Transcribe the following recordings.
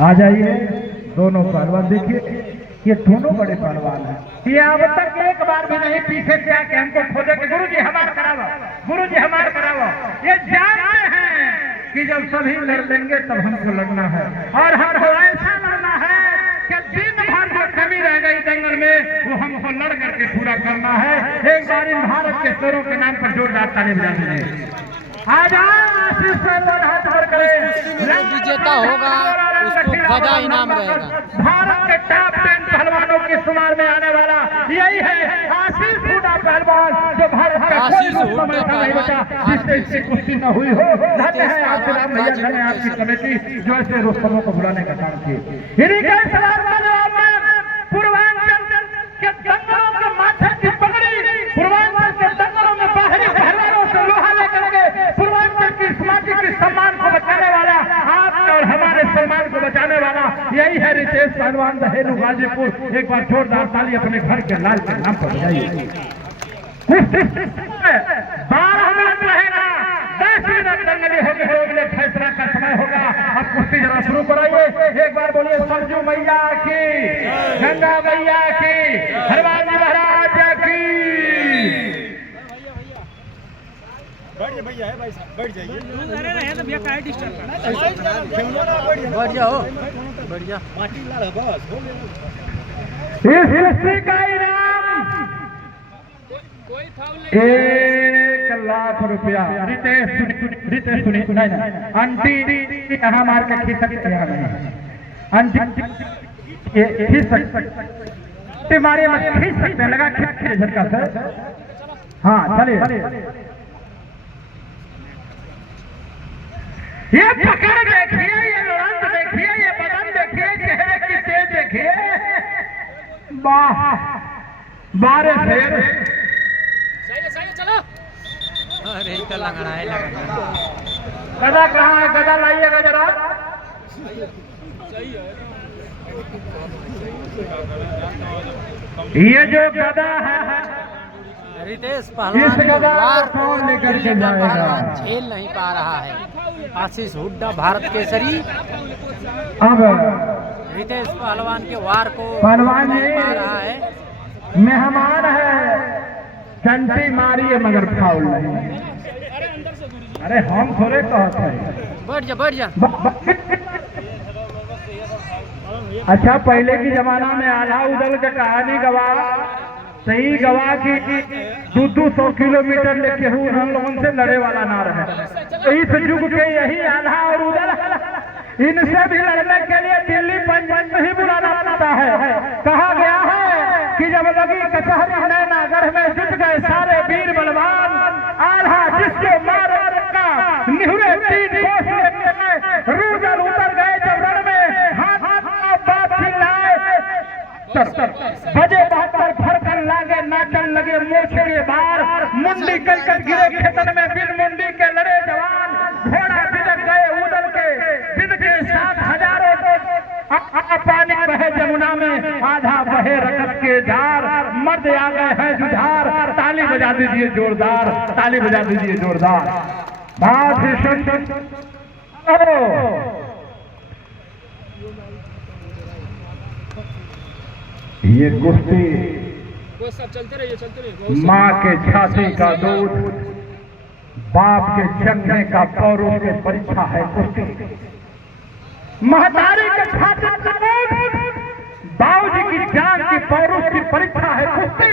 आ जाइए दोनों पहलवान। देखिए ये दोनों बड़े पहलवान हैं। ये अब तक एक बार भी नहीं पीछे से आके हमको खोजे कि गुरु जी हमार करावो, गुरु जी हमार करावो। ये जानते हैं कि जब सभी लड़ लेंगे तब हमको लड़ना है, और हमको ऐसा लड़ना है कि दिन भर जो कमी रह गई जंगल में वो हमको लड़ करके पूरा करना है। एक बार इन भारत के शेरों के नाम पर जोरदार ताली बजा दीजिए। आ जाओ आशीष पहलवान हाथ भर करे। विजेता होगा उसको गदा इनाम रहेगा। भारत के टॉप 10 पहलवानों की शुमार में आने वाला यही है आशीष हुड्डा पहलवान, जो भारत का आशीष कोई हुड्डा समझता नहीं बचा जिससे इसकी कुश्ती न हुई हो। धन्य है आपके राम भैया, धन्य है आपकी कमेटी जो ऐसे रुस्तमों को बुलाने का काम की। इन्हीं के सवाल पूर्वांचल के दंगलों के माथे की पगड़ी, पूर्वांचल के दंगलों में बाहरी पहलवानों से लोहा लेकर के पूर्वांचल की समाज की सम्मान को बचाने वाला, आपके और हमारे सम्मान को बचाने वाला यही है रितेश पहलवान दहेलू गाजीपुर। एक बार जोरदार ताली अपने घर के लाल के नाम पर बजाइए। 12 मिनट रहेगा, 10 मिनट दंगली होगी, अगले फैसला का समय होगा। अब कुश्ती जरा शुरू कराइए। एक बार बोलिए सरजू मैया की, गंगा मैया की, हनुमान जी महाराज की। भैया है भाई साहब, बैठ जाइए। तो भैया काहे डिस्टर्ब बैठ जाओ, बैठ जा। माटी लाल है बस। इस कुश्ती का इनाम 1 लाख रुपया। रितेश सुनी नहीं, आंटी यहाँ मार के खींच सकते हैं हमें, आंटी खींच सकते, मारे मत खींच सकते हैं, लगा खींच झटका से। हाँ चलिए, ये पकड़ देखिए, ये लड़ाई देखिए, ये बदन देखिए, चेहरे की तेज देखिए। वाह 12 शेर। सही चलो। अरे इतना लगा है, गदा कहाँ है? गदा लाइएगा जरा। ये जो गदा है रितेश इस पहलवान गदा वार को कौन लेकर के जाएगा? पहलवान झेल नहीं पा रहा है। आशीष हुड्डा भारत केसरी अब रितेश पहलवान के वार को पहलवान नहीं पा जी रहा है। मेहमान है, घंटी मारिए मगर फाउल नहीं। अरे हम थोड़े कहते हैं। बैठ जा, बैठ जा। अच्छा पहले की जमाना में आल्हा उदल का कहानी गवाह, सही गवाह की 200 किलोमीटर लेके हम लोगों से लड़े वाला ना रहे। इस युग के यही आल्हा और उदल इनसे भी लड़ने के लिए दिल्ली पंजाब में ही बुलाना पड़ता है। कहा गया है कि जब लगी कचहरी नैनागढ़ में जुट गए सारे वीर बलवान, आल्हा जिसके मारे निहुरे 3 कोस लेके गए, रूदल उतर गए जब रण में, हाथ बात चिल्लाए, बजे 72 फड़कन लागे, नाचन लगे मोछड़े बार, मुंडी कलकत गिरे खेतन में, बिन मुंडी के लड़े जवान, घोड़ा बिदक गए उदल के, बिद के साथ हजारों पानी बहे जमुना में, आधा बहे रकत के धार, मर्द आ गए हैं जुझार। ताली बजा दीजिए जोरदार, ताली बजा दीजिए जोरदार। ये कुश्ती माँ के छाती का दूध, बाप के जंगने का पौरुष की परीक्षा है कुश्ती। महतारी के छाती का दूध, बाबूजी की जान की पौरुष की परीक्षा है कुश्ती।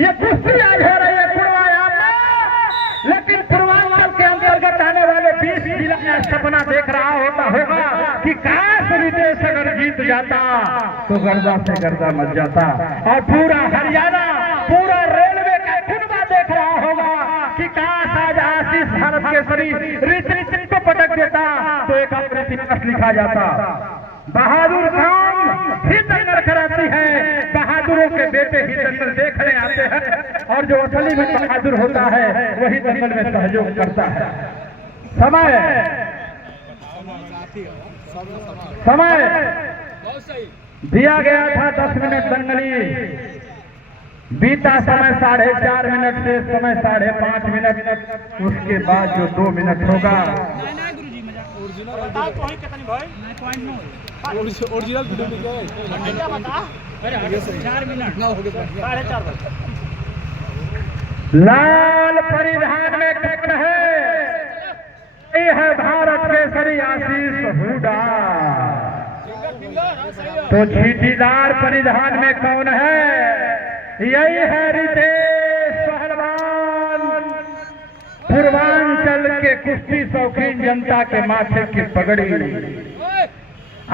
ये कुश्ती आज हो रही है पूर्वांचल में, लेकिन पूर्वांचल के अंतर्गत आने वाले 20 जिला में सपना देख रहा होगा कि काश रितेश अगर जीत जाता तो गर्दा से गर्दा मच जाता, और पूरा हरियाणा, पूरा रेलवे का कुनबा देख रहा होगा कि काश आज आशीष भारत केसरी रितेश को पटक देता तो एक इतिहास लिखा जाता। बहादुर कौम भी दंगल कराती है, बहादुरों के बेटे ही दंगल देखने आते हैं, और जो असली में बहादुर होता है वही दंगल में सहयोग करता है। समय दिया गया था 10 मिनट दंगली, बीता समय 4.5 मिनट से समय 5.5 मिनट, उसके बाद जो 2 मिनट होगा बताओ तो ही कितनी भाई 9.9 ओरिजिनल डुप्लीकेट क्या बता अरे 4 मिनट ना हो गए 4:30 बजे लाल परिधान में कौन है? ये है भारत केसरी आशीष हुड्डा। तो छीटीदार परिधान में कौन है? यही है रितेश पहलवान। पूर्वांचल के कुश्ती शौकीन जनता के माथे की पगड़ी।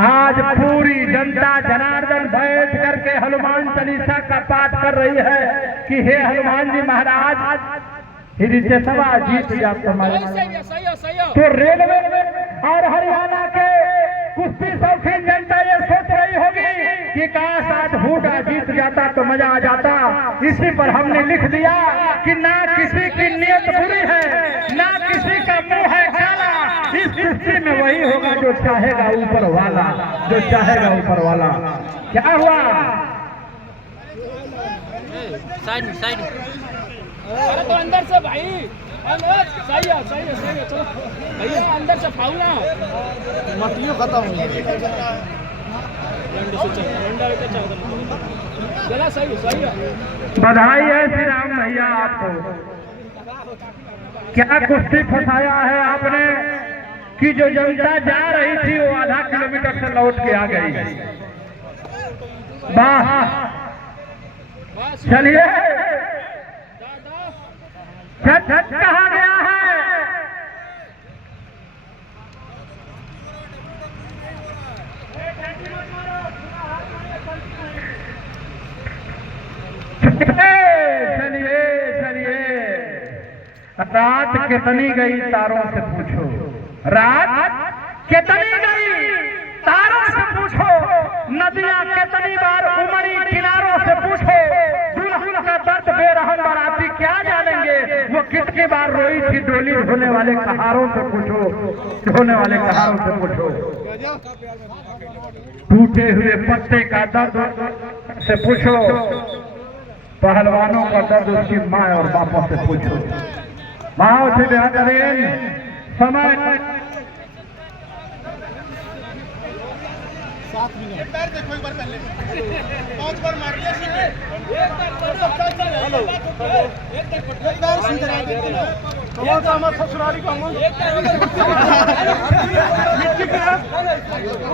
आज पूरी जनता जनार्दन बैठ करके हनुमान चालीसा का पाठ कर रही है कि हे हनुमान जी महाराज रितेशवा जीत जाता तो रेलवे और हरियाणा के कुश्ती शौकीन जनता ये सोच रही होगी कि काश आज हुड्डा जीत जाता तो मजा आ जाता। इसी पर हमने लिख दिया कि ना किसी की नीयत बुरी है, ना किसी का मुंह है काला। इस कुश्ती में वही होगा जो चाहेगा ऊपर वाला, जो चाहेगा ऊपर वाला। क्या हुआ? साइड अरे तो अंदर से भाई सही है चलो भैया अंदर से फाउल ना मटियो खत्म हो गई चला सही है। बधाई है श्री राम भैया आपको। क्या कुश्ती फंसाया है आपने कि जो जनता जा रही थी वो आधा किलोमीटर से लौट के आ गई। वाह चलिए कहा गया है चलिए रात कितनी गई तारों से पूछो, रात कितनी गई तारों से पूछो, नदियां कितनी बार उमड़ी किनारों से पूछो, दुल्हन का दर्द बेरहम बाराती क्या जानेंगे, वो कितनी बार रोई थी डोली ढोने वाले कहारों से पूछो, ढोने वाले कहारों से पूछो, टूटे हुए पत्ते का दर्द से पूछो, पहलवानों का दर्द उसकी माँ और बापों से पूछो। माओ से बेहतरीन समय 7 मिनट पैर देखो एक बार पहले 5 बार मार दिया एक बार सीधे आ गए ना कमाल का हमारा ससुराली का हम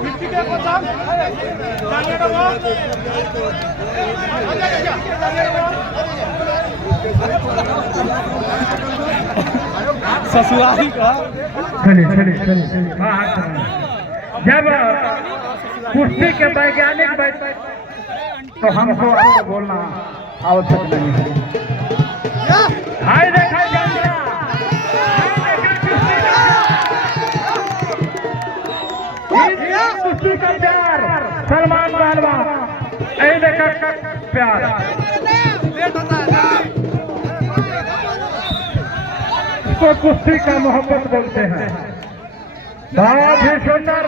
मिट्टी के पचास जाने दो ससुराली का चलिए जब कुश्ती के वैज्ञानिक बैठे तो हमको आपको बोलना आवश्यक नहीं है। हाय देखा कुश्ती का प्यार सलमान पहलवान ऐ देखा प्यार इसको कुश्ती का मोहब्बत बोलते हैं। बहुत ही सुंदर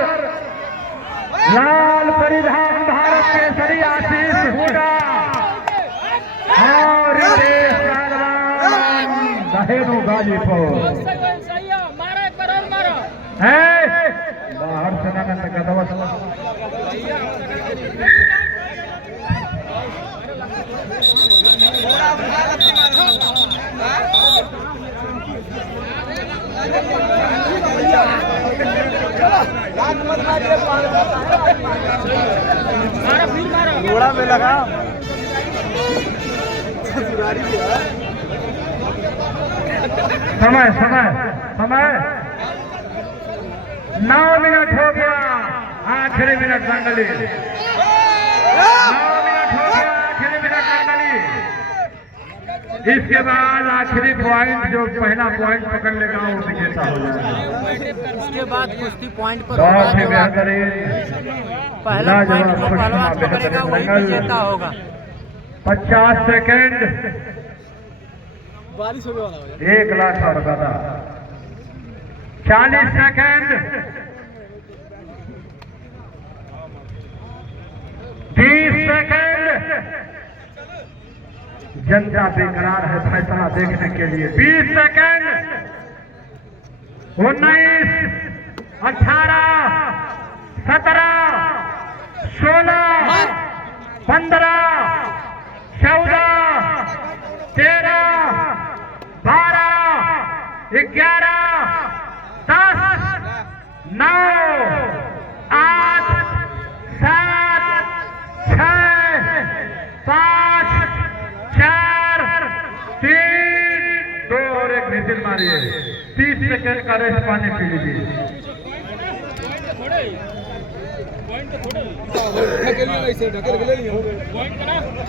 लाल परिधान भारत केसरी आशीष हुड्डा और दहेनु गाजीपुर मारा एक बार और मारा है बाहर से गदवा घोड़ा में लगा समय 9 मिनट हो गया, आखिरी मिनट दंगली 9 मिनट हो गया, आखिरी मिनट दंगली। इसके बाद आखिरी पॉइंट जो पहला पॉइंट पकड़ लेगा वो विजेता हो जाएगा। इसके बाद कुश्ती पॉइंट पर बहुत ही बेहतरीन पहला पॉइंट जो पहलवान पकड़ेगा वही विजेता होगा। 50 सेकेंड बारिश होने वाला है 1 लाख और गदा 40 सेकेंड 30 सेकेंड जनता बेकरार है फैसला देखने के लिए। 20 सेकेंड 19 18, 17, 16, 15, 14, 13, 12, 11, 10, 9, 8, 7, 6, 5, 4, 3, 2 और 1 नितिन मारिए। 30 सेकंड का रेस्ट पानी पी लीजिए।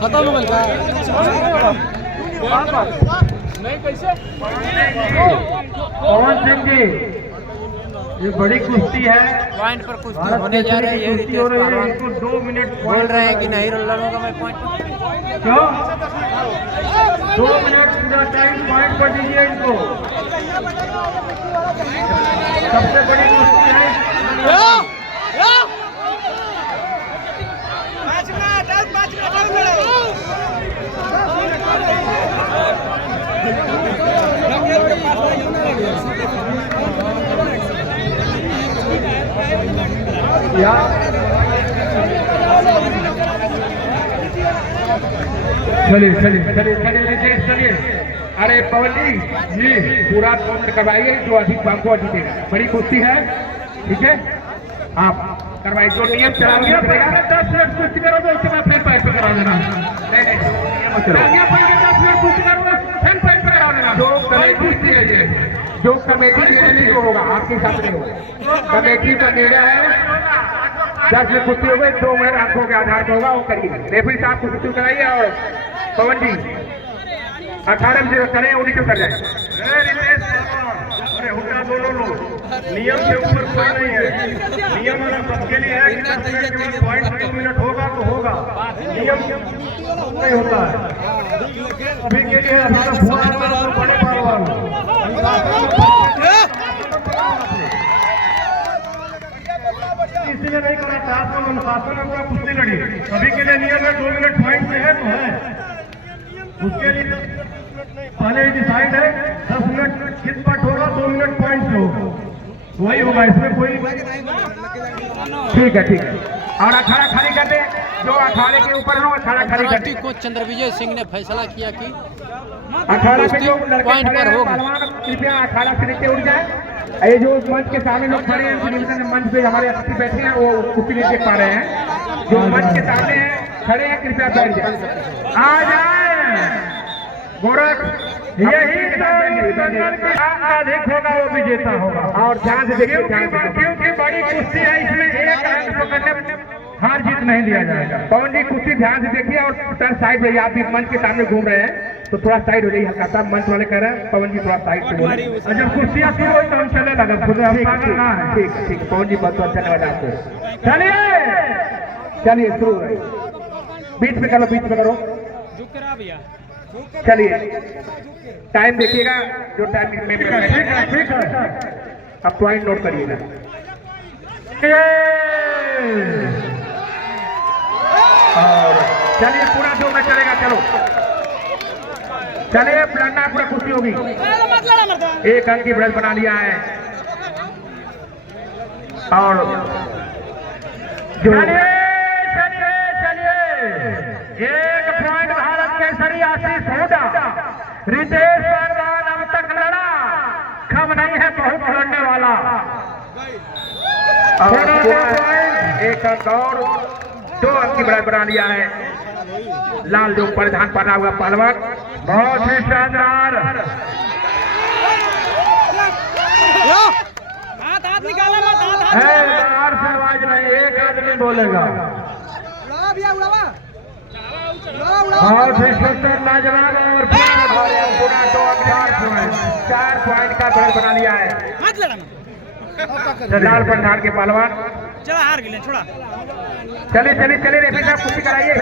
खत्म हो गया नहीं कैसे पवन सिंह जी, ये बड़ी कुश्ती है, पॉइंट पर कुश्ती भारत होने जा रही है। कुश्ती हो रितेश रही है। पहलवान इनको 2 मिनट बोल रहे हैं कि नहीं लड़ूंगा मैं पॉइंट पर। क्यों 2 मिनट पूरा टाइम पॉइंट पर दीजिए इनको। सबसे बड़ी कुश्ती है। चलिए चलिए चलिए चलिए रितेश चलिए। अरे पवन जी पूरा काउंट करवाइए, जो अधिक बांको जीतेगा। बड़ी कुश्ती है, ठीक है, आप करवाइए। जो नियम चलाओगे 10 मिनट कुश्ती करो तो उसके बाद फिर पैर पे करा देना। नहीं नहीं 10 मिनट कुश्ती करो फिर पैर पे करा देना। जो कुश्ती है ये, जो कमेटी का निर्णय होगा, आपके हिसाब से होगा। कमेटी का निर्णय है 10 मिनट कुश्ती हो गई, 2 मिनट आंखों के आधार पर होगा, वो करिए। रेफरी साहब कुश्ती कराइए। और पवन जी 18 बजे करें, उन्हीं को कर जाए। अरे होगा दोनों लोग, नियम के ऊपर कोई नहीं है। नियम अगर सबके लिए है कि 10 मिनट के बाद पॉइंट 2 मिनट होगा तो होगा, नियम नहीं होता है। अभी के लिए हमारा फोन बड़े पहलवान इसलिए नहीं करना चाहता हूँ। अनुशासन में पूरा कुश्ती लड़ी। अभी के लिए नियम है 2 मिनट पॉइंट से है तो है। उसके लिए पहले ही डिसाइड है 10 मिनट खिदमत होगा, 2 मिनट पॉइंट से होगा, वही होगा। इसमें कोई ठीक है ठीक है। और अखाड़ा खाली करते, जो अखाड़े के ऊपर हो अखाड़ा खाली करते। कोच चंद्रविजय सिंह ने फैसला किया कि अखाड़ा पे जो लड़के पॉइंट खड़े पर हैं, होगा। पहलवान कृपया अखाड़ा से नीचे उठ जाए। ये जो मंच के सामने लोग खड़े हैं, टेलीविजन मंच पे हमारे अतिथि बैठे हैं, वो कुश्ती नहीं देख पा रहे हैं। जो मंच के सामने हैं खड़े हैं, कृपया बैठ जाए। आ जाए गोरख, यही तो अधिक होगा वो विजेता होगा। और ध्यान से देखिए, क्योंकि बड़ी कुश्ती है, इसमें एक अंक पकड़ने हार जीत नहीं दिया जाएगा। पवन जी कुश्ती ध्यान से देखिए। और सर साइड में, आप भी मंच के सामने घूम रहे हैं तो थोड़ा साइड हो जाइए। हल्का सा मंच वाले कह रहे हैं पवन जी थोड़ा साइड से बोले। जब कुश्तियाँ शुरू हुई तो हम चले लगा। ठीक ठीक पवन जी बहुत बहुत धन्यवाद आपको। चलिए चलिए शुरू है। बीच में करो, बीच में करो। चलिए टाइम देखिएगा, जो टाइम में ठीक है। अब पॉइंट नोट करिएगा। और चलिए पूरा 2 मिनट चलेगा। चलो चलिए, लड़ना पूरा कुश्ती होगी। 1 अंक की बढ़त बना लिया है। और चलिए चलिए चलिए 1 पॉइंट भारत केसरी आशीष हुड्डा। रितेश पहलवान अब तक लड़ा, कम नहीं है, बहुत लड़ने वाला। और 1 अंक और 2 अंक की बढ़त बना लिया है। लाल जो परिधान पहना हुआ पहलवान बहुत ही शानदार। हाथ निकाला मत, है बाहर से आवाज नहीं, 1 आदमी बोलेगा। बहुत ही सुंदर लाजवाब। और पूरा 2 अंक 4 पॉइंट का बढ़त बना लिया है लाल परिधान के पहलवान। चला हार गए, छोड़ा। चलिए चलिए चलिए रेफरी साहब कुश्ती कराइए।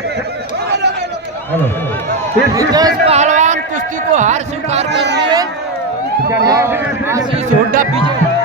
रितेश पहलवान कुश्ती को हार स्वीकार कर लिए। आशीष हुड्डा विजय।